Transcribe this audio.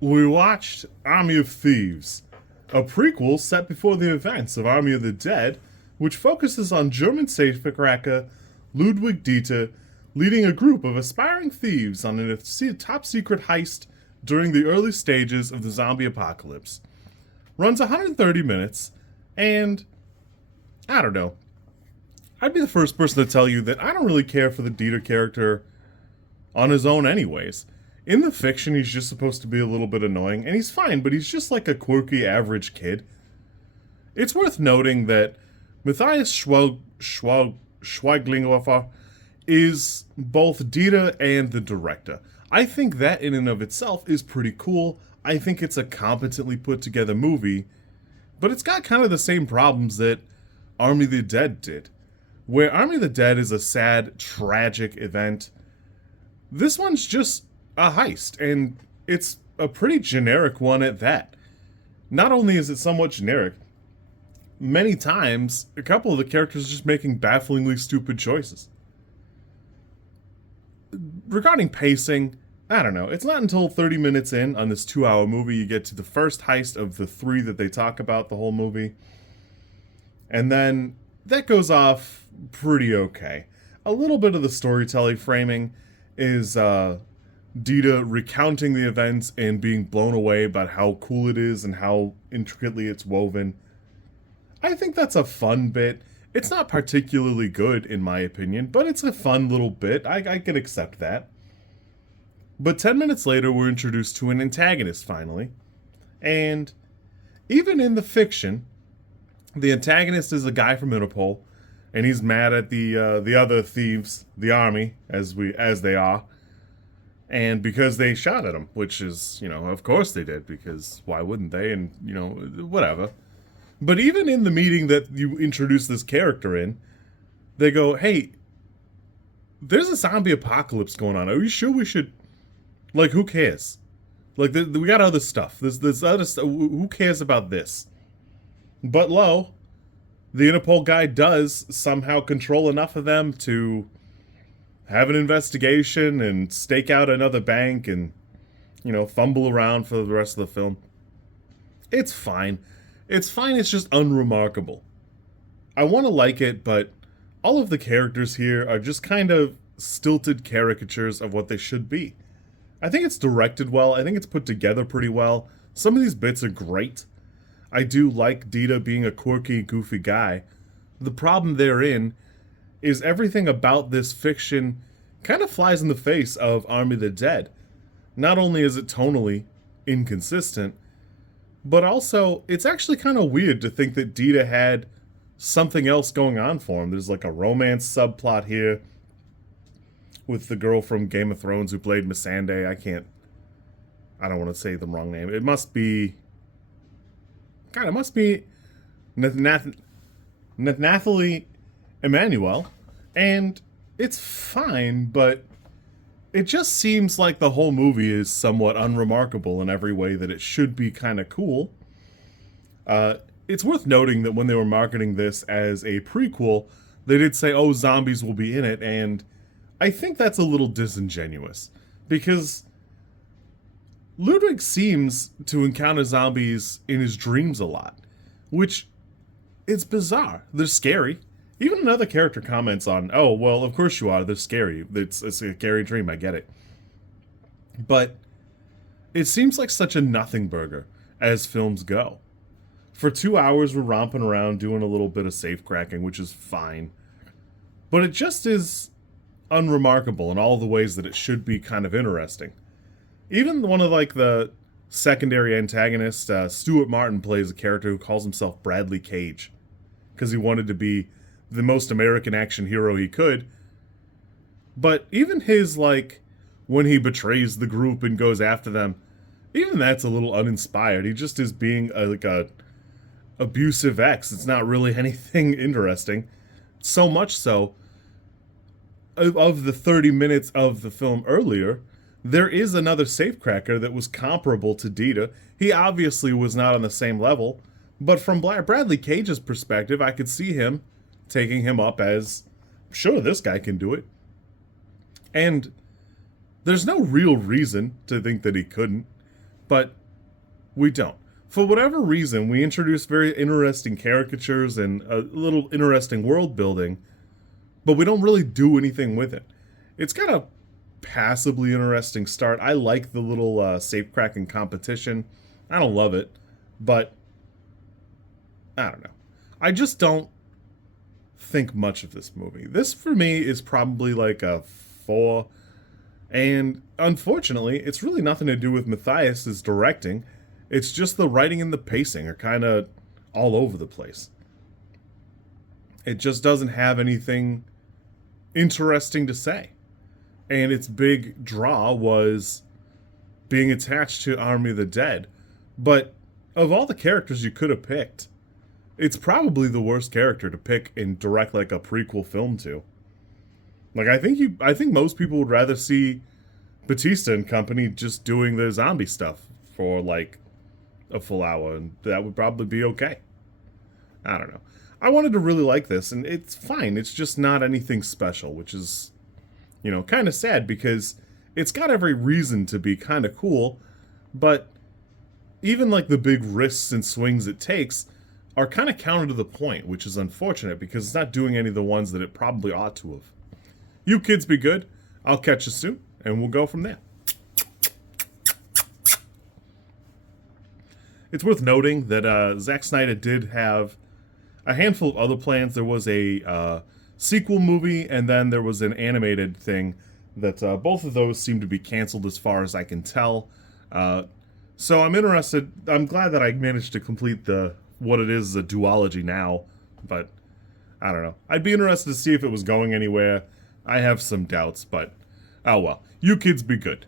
We watched Army of Thieves, a prequel set before the events of Army of the Dead, which focuses on German safecracker Ludwig Dieter leading a group of aspiring thieves on a top secret heist during the early stages of the zombie apocalypse. Runs 130 minutes, and I don't know. I'd be the first person to tell you that I don't really care for the Dieter character on his own, anyways. In the fiction, he's just supposed to be a little bit annoying, and he's fine, but he's just like a quirky, average kid. It's worth noting that Matthias Schweighöfer is both Dieter and the director. I think that in and of itself is pretty cool. I think it's a competently put together movie, but it's got kind of the same problems that Army of the Dead did. Where Army of the Dead is a sad, tragic event, this one's just a heist, and it's a pretty generic one at that. Not only is it somewhat generic, many times a couple of the characters are just making bafflingly stupid choices. Regarding pacing, I don't know. It's not until 30 minutes in on this 2-hour movie you get to the first heist of the 3 that they talk about the whole movie. And then that goes off pretty okay. A little bit of the storytelling framing is Dieter recounting the events and being blown away about how cool it is and how intricately it's woven. I think that's a fun bit. It's not particularly good, in my opinion, but it's a fun little bit. I can accept that. But 10 minutes later, we're introduced to an antagonist, finally. And even in the fiction, the antagonist is a guy from Interpol, and he's mad at the other thieves, the army, as they are, and because they shot at him, which is, of course they did, because why wouldn't they? And whatever. But even in the meeting that you introduce this character in, they go, "Hey, there's a zombie apocalypse going on. Are you sure we should? Like, who cares? Like, we got other stuff. There's other stuff. Who cares about this?" But lo, the Interpol guy does somehow control enough of them to have an investigation and stake out another bank and, fumble around for the rest of the film. It's fine. It's fine, it's just unremarkable. I want to like it, but all of the characters here are just kind of stilted caricatures of what they should be. I think it's directed well. I think it's put together pretty well. Some of these bits are great. I do like Dieter being a quirky, goofy guy. The problem therein is everything about this fiction kind of flies in the face of Army of the Dead. Not only is it tonally inconsistent, but also it's actually kind of weird to think that Dieter had something else going on for him. There's like a romance subplot here with the girl from Game of Thrones who played Missandei. I don't want to say the wrong name. It must be Nathalie Emmanuel, and it's fine, but it just seems like the whole movie is somewhat unremarkable in every way that it should be kind of cool. It's worth noting that when they were marketing this as a prequel, they did say, "Oh, zombies will be in it," and I think that's a little disingenuous, because Ludwig seems to encounter zombies in his dreams a lot, which it's bizarre. They're scary. Even another character comments on, "Oh, well, of course you are. They're scary. It's a scary dream. I get it." But it seems like such a nothing burger as films go. For 2 hours, we're romping around doing a little bit of safe cracking, which is fine. But it just is unremarkable in all the ways that it should be kind of interesting. Even one of the secondary antagonists, Stuart Martin, plays a character who calls himself Bradley Cage because he wanted to be the most American action hero he could. But even his, when he betrays the group and goes after them, even that's a little uninspired. He just is being a abusive ex. It's not really anything interesting. So much so, of the 30 minutes of the film earlier, there is another safecracker that was comparable to Dieter. He obviously was not on the same level, but from Bradley Cage's perspective, I could see him taking him up as, "Sure, this guy can do it." And there's no real reason to think that he couldn't. but we don't. For whatever reason, we introduce very interesting caricatures and a little interesting world building, but we don't really do anything with it. It's got a passably interesting start. I like the little safe cracking competition. I don't love it, but I don't know. I just don't think much of this movie. This, for me, is probably like a 4. And unfortunately, it's really nothing to do with Matthias' directing. It's just the writing and the pacing are kind of all over the place. It just doesn't have anything interesting to say. And its big draw was being attached to Army of the Dead. But of all the characters you could have picked, it's probably the worst character to pick and direct like a prequel film to. Like, I think most people would rather see Batista and company just doing the zombie stuff for like a full hour, and that would probably be okay. I don't know. I wanted to really like this, and it's fine. It's just not anything special, which is, kind of sad because it's got every reason to be kind of cool, but even like the big risks and swings it takes are kind of counter to the point, which is unfortunate because it's not doing any of the ones that it probably ought to have. You kids be good. I'll catch you soon, and we'll go from there. It's worth noting that Zack Snyder did have a handful of other plans. There was a sequel movie, and then there was an animated thing that both of those seem to be canceled as far as I can tell. So I'm interested. I'm glad that I managed to complete what it is a duology now, but I don't know. I'd be interested to see if it was going anywhere. I have some doubts, but oh well. You kids be good.